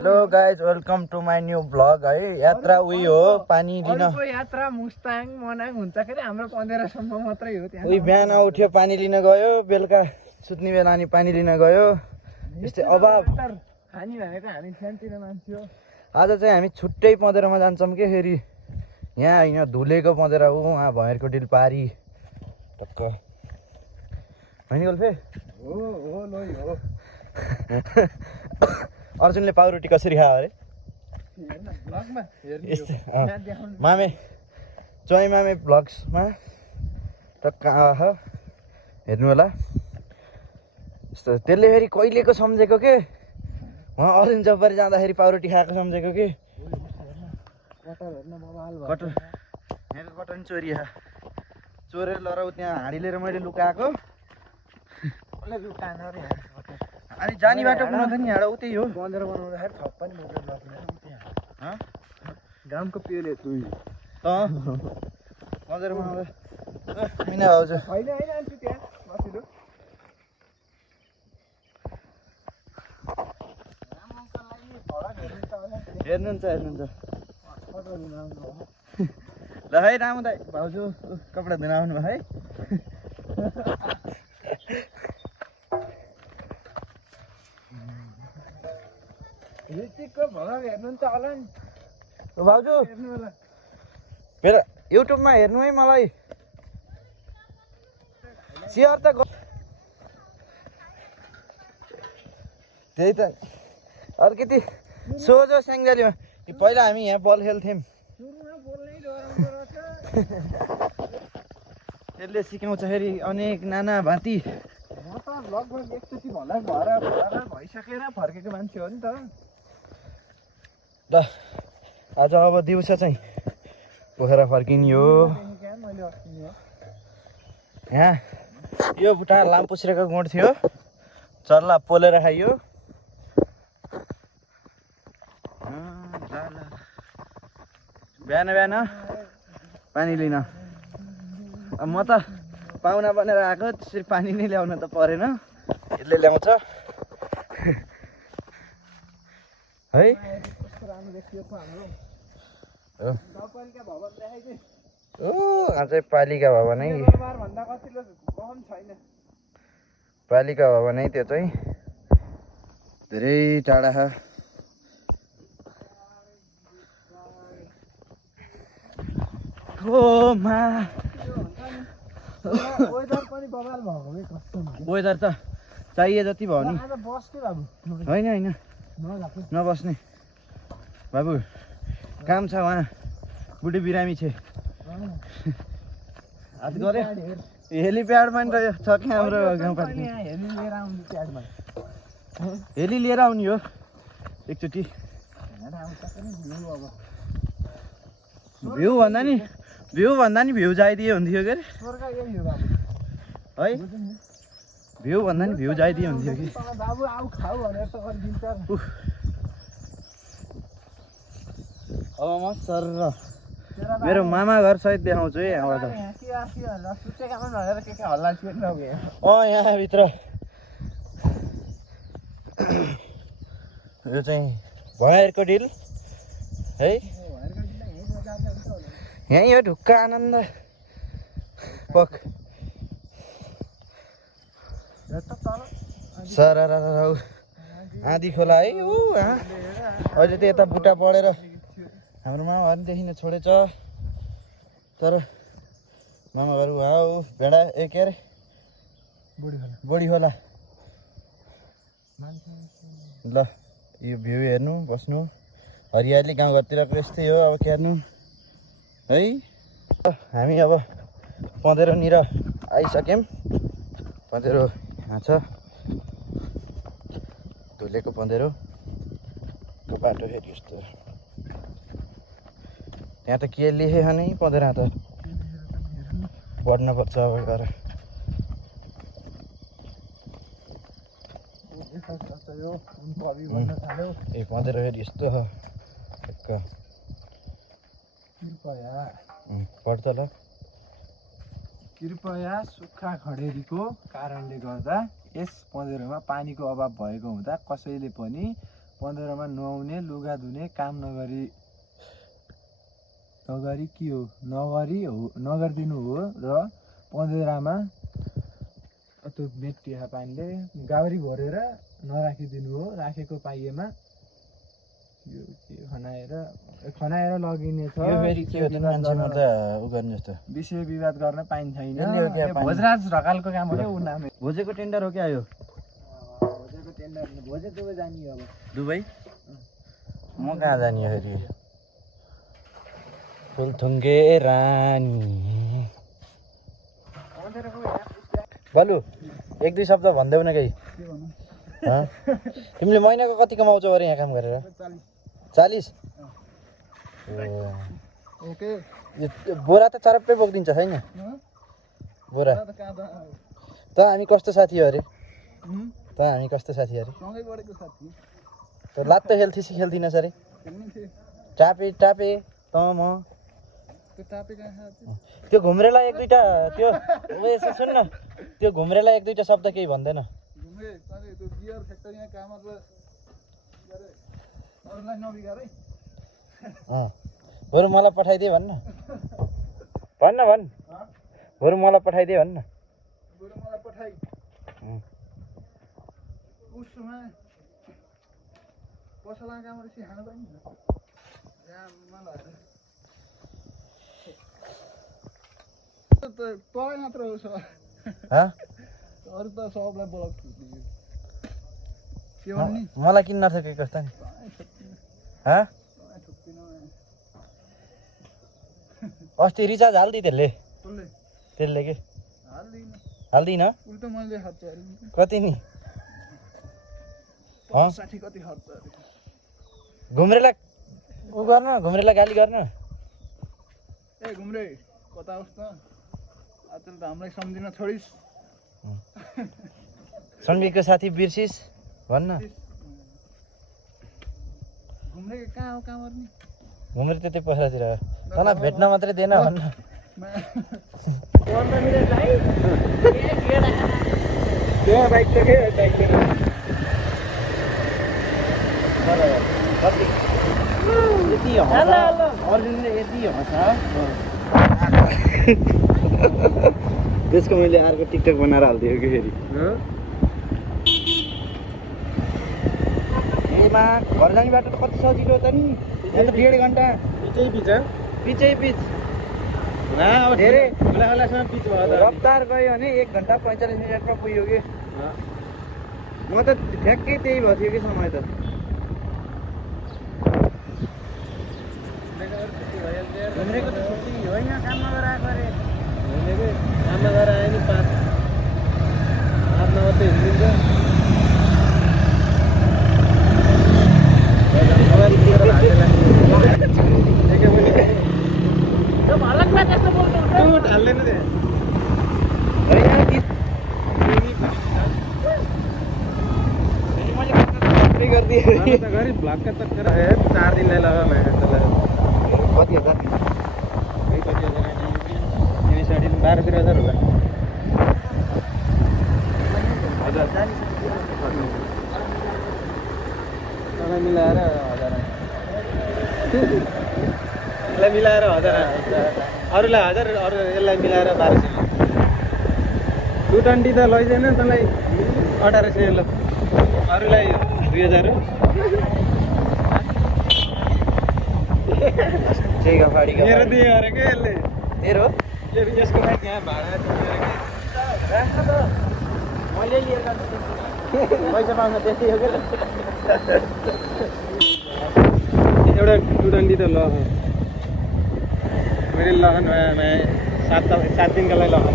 Hello guys welcome to my new blog है। यात्रा उही हो पानी लिन। यात्रा मुस्ताङ मनाङ हुँदाखेरि हाम्रो 15 सम्म मात्रै हो त्यहाँ। उही बिहान उठ्यो पानी लिन गयो, बेलुका सुत्ने बेला अनि पानी लिन गयो। यस्तै अभाव खानी भनेको हामी सानोतिनो मान्छे हो। आज चाहिँ हामी छुट्टै पँधेरोमा जान्छौँ के फेरि। यहाँ होइन धुलेको पँधेरो हो, उहाँ भैँरको डिल पारी टक्क होइन गोल्फे हो लोइ हो। अर्जुनले पाउरोटी कसरी खायो अरे ब्लगमा यस्तै मामे चोइ मामे ब्लग्समा टक्क आह हेर्नु होला। यस्तो त्यसले फेरि कहिलेको सम्झेको के उहाँ अर्जुन जब्बारी जाँदाखेरि पाउरोटी खाएको सम्झेको के। कटर यहाँको कटर नि चोरी चोरेर लराउ त्यहाँ हाँडी लिएर मैले लुकाएको। अनि जाने बाटो कुन त नि हाँडा उतै हो। 15 बनाउँदाखेरि थप पनि बोकेर लग्ने त्यहाँ गामको पिउले तुई मजाले बनाउँदा मिना भाउजू होइन अन्ति त्यहाँ बसिलो हेर्नुहुन्छ ल है रामु दाइ भाउजू कपडा धुन आउनु भयो है। ऋतिकको भ्लग हेर्नुहुन्छ होला नि भाउजू हेर्नु होला। मेरो युट्युबमा हेर्नु है मलाई सेयर त त्यही त अलिकति सोझो स्याङ्जालीमा पहिला हामी यहाँ बल खेल्थ्यौँ। त्यसले सिकाउँछ फेरि अनेक नाना भाँती। म त लगभग एकचोटि भलाइ भएर भइसकेर फर्केको मान्छे हो नि त। ल आज अब दिउँसो चाहिँ पोखरा फर्किने हो। यहाँ यो बुट्टा लामपुछ्रेको गुँड थियो, चल्ला पोलेर खाइयो। बिहान बिहान पानी लिन म त पाहुना बनेर आएको, त्यसरी पानी नै ल्याउन त परेन, यसले ल्याउँछ है। अझै पालिका भवन है, पालिका भवन है त्यो चाहिँ धेरै टाढा छ। वेदर त चाहिए जति भयो नि। होइन होइन नबस्ने बाबु काम छ, उहाँ बुढी बिरामी छ। हात गऱ्यो हेलिप्याडमा नि छ कि हाम्रो गाउँपालिका। हेली लिएर आउने हो एकचोटि। भ्यू भन्दा नि भ्यू जाइदियो हुन्थ्यो के अरे है। भ्यू भन्दा नि भ्यू जाइदियो हुन्थ्यो कि। अब म सर मेरो मामा घर सहित देखाउँछु है यहाँबाट। यहाँभित्र यो चाहिँ भैँरको डिल है। यहीँ हो ढुक्क आनन्द पक सर आँधी खोला है। अहिले त यता बुट्टा बढेर हाम्रो मामा घर देखिन छोडेछ, तर मामा घर उहाँ हो भेडा के अरे बोडी होला। ल यो भ्यू हेर्नु बस्नु, हरियाली गाउँघरतिरको यस्तै हो। अब हेर्नु है, हामी अब पँधेरोनिर आइसक्यौँ। पँधेरो यहाँ छ, धुलेको पँधेरोको बाटो फेरि यस्तो। यहाँ त के लेखेछ नि पँधेरो त पढ्नुपर्छ अब गएर। ए पँधेरो फेरि यस्तो हो पढ्छ ल। कृपया सुक्खा खडेरीको कारणले गर्दा यस पँधेरोमा पानीको अभाव भएको हुँदा कसैले पनि 15 मा नुहाउने लुगा धुने काम नगरी के हो नगरिदिनु हो र 15 मा त्यो मेटिया पानीले गाउरी भरेर नराखिदिनु हो राखेको पाइएमा यो के खनाएर लगिने छ यो फेरि के हो त मान्छे म त उ गर्ने जस्तो विषय विवाद गर्न पाइन्छैन यसले हो क्या पानी? भोजराज ढकालको काम हो उ नाम भोजेको टेन्डर हो क्या यो भोजेको टेन्डर भोजे दुबई जाने अब दुबई म कहाँ जाने हो फेरि फुलथुङ्गे रानी बलु 1-2 शब्द भन्दैौ न केही तिमीले महिनाको कति कमाउँछौ अरे यहाँ काम गरेर 40 ओके बोरा त चरप्पै बोकिदिन्छ छैन बोरा त हामी कस्तो साथी हो अरे हामी कस्तो साथी अरे सँगै बढेको साथी त लात्तो खेल्दिनस् अरे टापे त म त्यो घुम्रेलाई 1-2टा त्यो यसो सुन न त्यो घुम्रेलाई 1-2टा शब्द केही भन्दैन बरु मलाई पठाइदिए भन्न भन् बरु मलाई पठाइदिए भन्न तँलाई मात्र हो सर अरू त सबलाई बोलाउँछु के भन्ने मलाई किन्न नसके कस्तो नि अस्ति रिचार्ज हाल्दी त्यसले के हाल्दिन उल्टो मैले खर्च कति नि 60 कति खर्च घुम्रेलाई उ गर्न घुम्रेलाई गाली गर्न ए घुम्रे कता होस् त आजकल त हामीलाई सम्झिन छोडिस् सङ्गीको साथी बिर्सिस भन्न घुम्रे कहाँ हो कहाँ मर्ने घुम्रे त्यतै पछातिर तँलाई भेट्न मात्रै दिएन भन्न बाइक छ के यति अर्जुनले यति हँस त्यसको मैले अर्को टिकटक बनाएर हालिदिएको कि फेरि एमा घर जाने बाटो त कति सजिलो त नि यहाँ त 1.5 घन्टा पिचै पिच अब धेरै खोलासम्म पिच भयो त रफ्तार गयो भने 1 घन्टा 45 मिनटमा पुग्यो कि म त ठ्याक्कै त्यही भएको थियो कि समय त घुम्रेको त छुट्टी होइन काम नगएर आएको अरे काममा गएर आयो नि 5 नम्बर त हिँडिन्छ गरिब भ्लगका चक्कर 4 दिनलाई लगा मैले त्यसलाई कति हजार कति हजार 12-13 हजार होला तँलाई मिलाएर 1000 यसलाई मिलाएर 1000 अरूलाई 1000 अरू यसलाई मिलाएर 1200 220 त लैजाइन तँलाई 1800 ल अरूलाई 2000 मेरो दिए अरे के यसले तेरो यसको लागि यहाँ भाडा राख्न त मैले लिएर पैसा पाउन त्यस्तै हो क्या एउटा 220 त ल मैले लगन 7 दिनको लागि लगन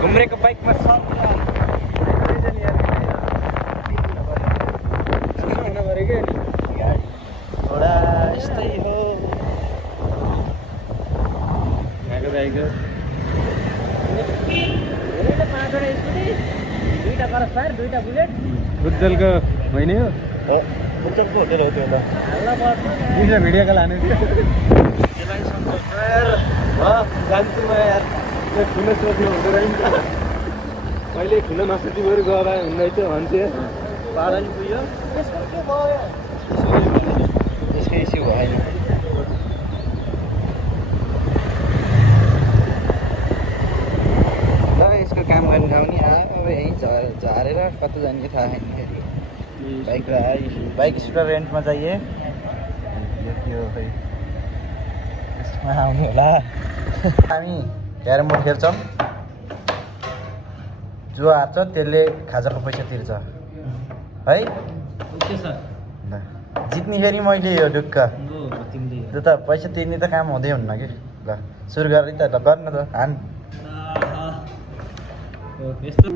घुम्रेको बाइकमा सब एउटा यस्तै हो यहाँको बाइक 5वटा स्कुटी 2टा क्रस फायर 2टा बुलेट उज्जवलको होइन हो उच्चको होटेल हो त्यो त हाल्न पर्छ भिडियोको लाने त्यसलाई सन्तोष जान्छु म यार ठुलो सोध्नु हुँदो रहेछ अहिले खुन नसुतिबहरू गएर हुँदैछ भन्छे पाडा नि पुग्यो यसको इस्यु भएन तर यसको काम गर्ने ठाउँ नि अब यहीँ झारेर कता जाने थाहा छैन फेरि बाइक स्कुटर रेन्टमा चाहिए यो खै यसमा आउनु होला हामी क्यारम बोर्ड खेल्छौँ जो हार्छ त्यसले खाजाको पैसा तिर्छ है ल जित्ने फेरि मैले यो ढुक्क त्यो त पैसा तिर्ने त काम हुँदै हुन्न कि ल सुरु गर्ने त ल गर्न त हान यस्तो